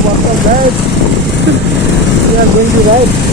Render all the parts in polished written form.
what's up guys? We are going to ride.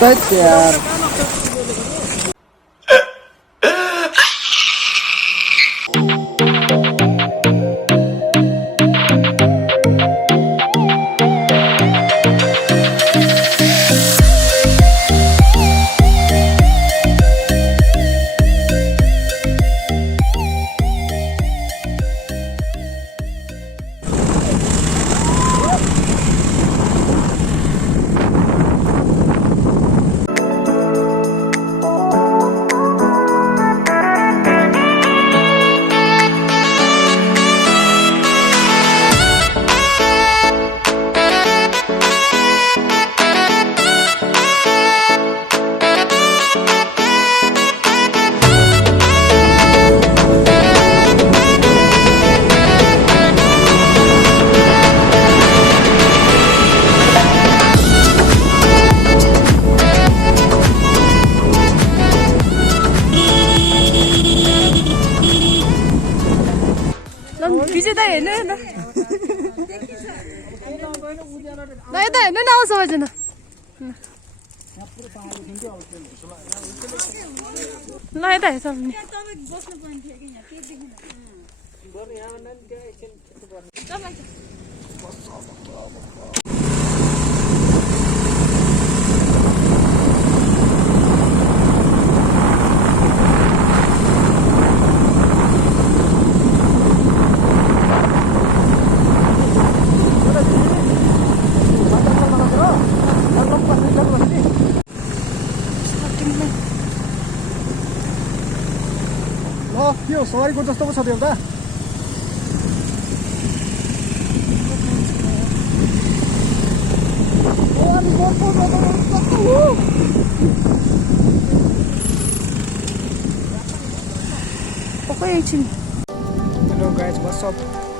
Such यार विजेता हेर्नु न यता हेर्नु न आउँछ भएन ल यता हेर्छ यो सवारीको जस्तो पो छ त्यो एउटा Hello guys, what's up?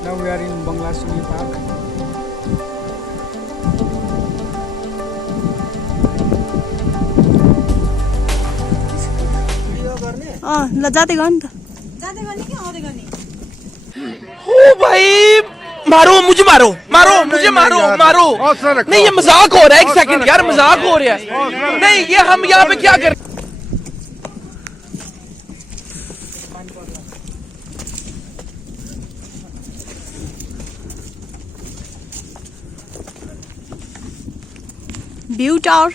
Now we are in Banglachuli Park. ल जाँदै गयो नि त ओ भाई मारो मुझे मारो मारो मुझे मारो मारो नहीं ये मजाक हो रहा है एक सेकंड यार मजाक हो रहा है नहीं ये हम यहाँ पे क्या कर view tower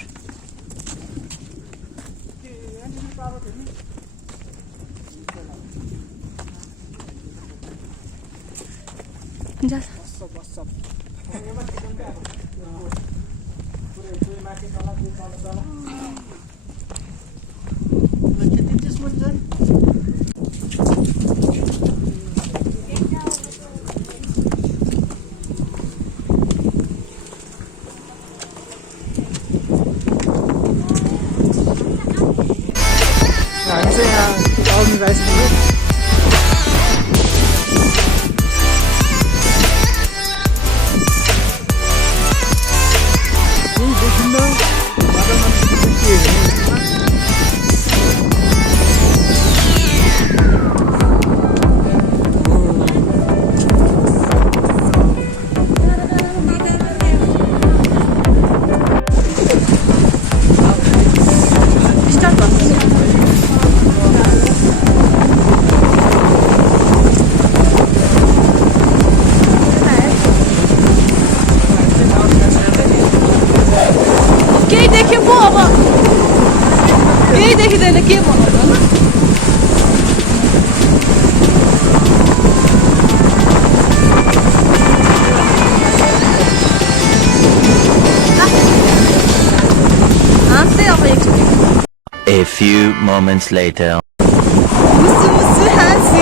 few moments later. 무스 한시.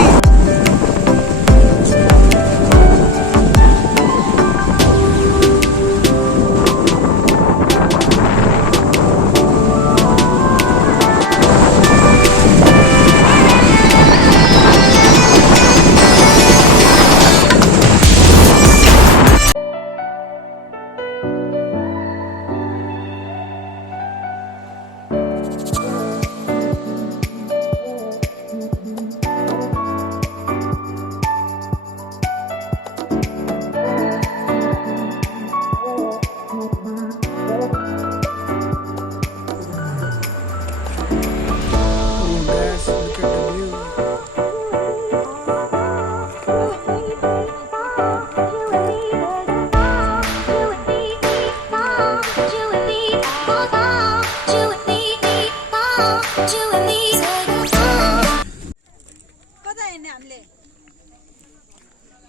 Guys, look at the view.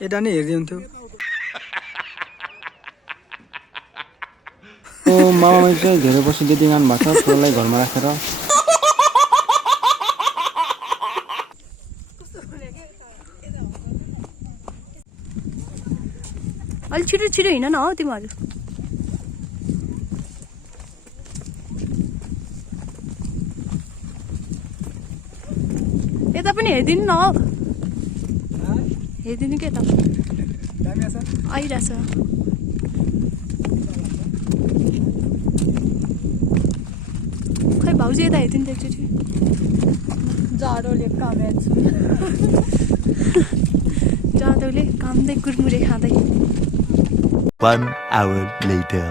यता नै हेर्दै हुन्थ्यो मामा चाहिँ धेरै वर्ष दिदी गानु भएको छ छोरालाई घरमा राखेर अलि छिटो छिटो हिँड न हौ तिमीहरू यता पनि हेरिदिनु न हौ हेरिदिनु के त आइरहेछ खै भाउजू यता हेरिदिनु त एकचोटि जाडोले कामदै कुरमुरे खाँदै 1 hour later.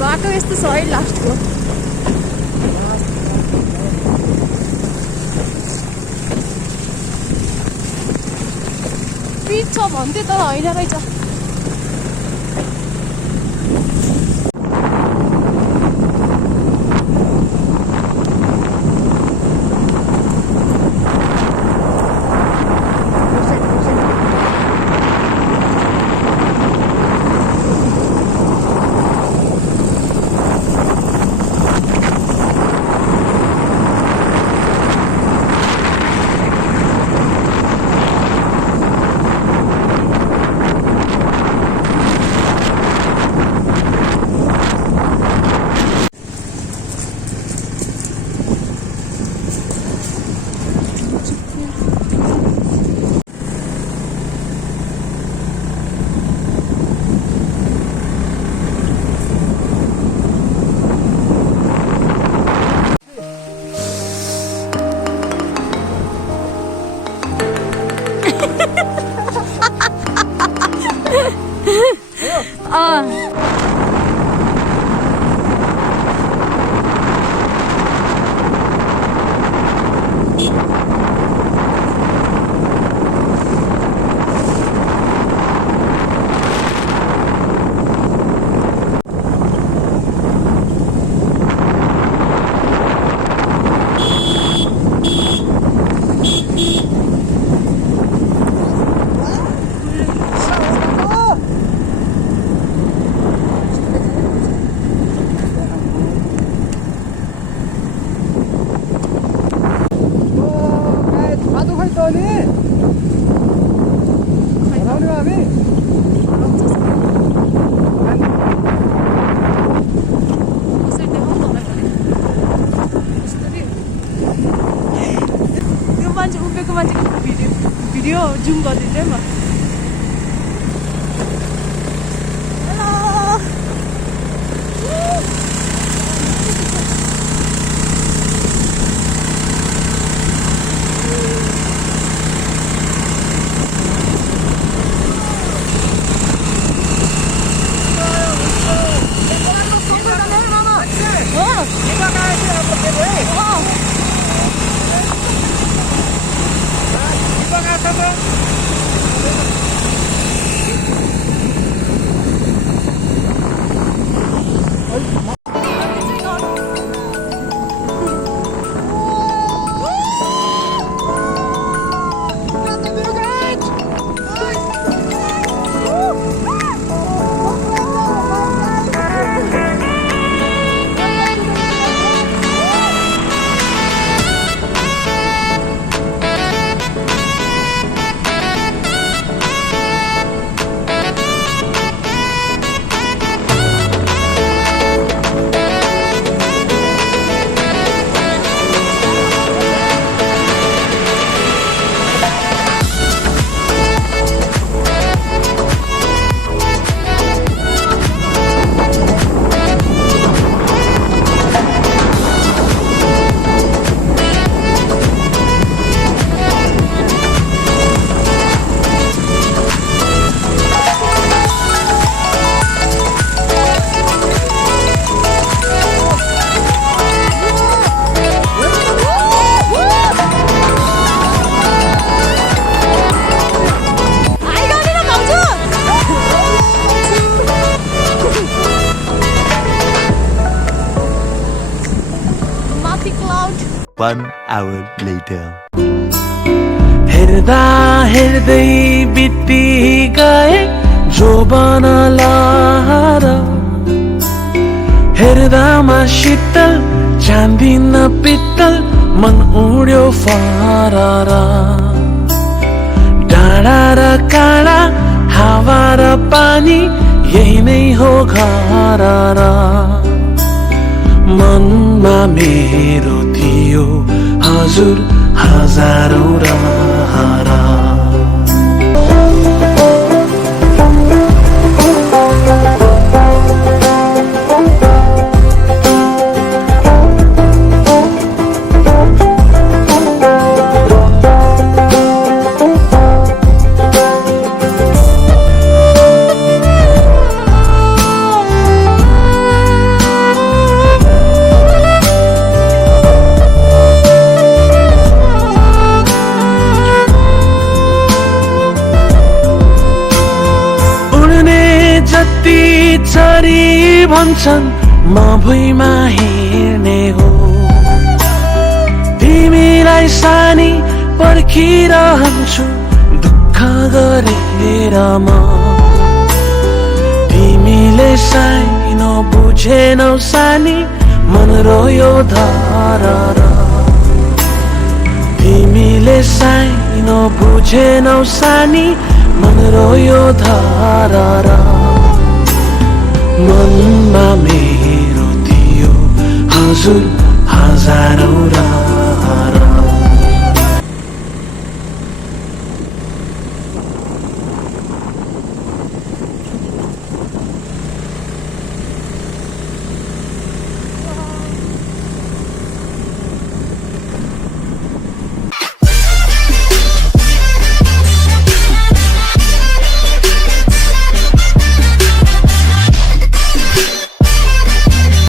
बाटो यस्तो छ है लास्टको पिच छ भन्थ्यो तर होइन रहेछ भिडियो जुम गरिदिन्छ है म 1 hour later. हेर्दा हेर्दै बिति गए जोबन लहर हेर्दामा शीतल चाँदी न पित्तल मन उड्यो फरर डाँडा र काँडा हावा र पानी यही नै हो घर र मनमा मेरो थियो हजुर हजारौं रहर चरी भन्छन् म भुइँमा हिँड्ने हो तिमीलाई सानी पर्खिरहन्छु दुःख गरेर म तिमीले सानो बुझेनौ सानी मन रोयो धरर तिमीले सानो बुझेनौ सानी मन रोयो धरर मनमा मेरो थियो हजुर हजारौं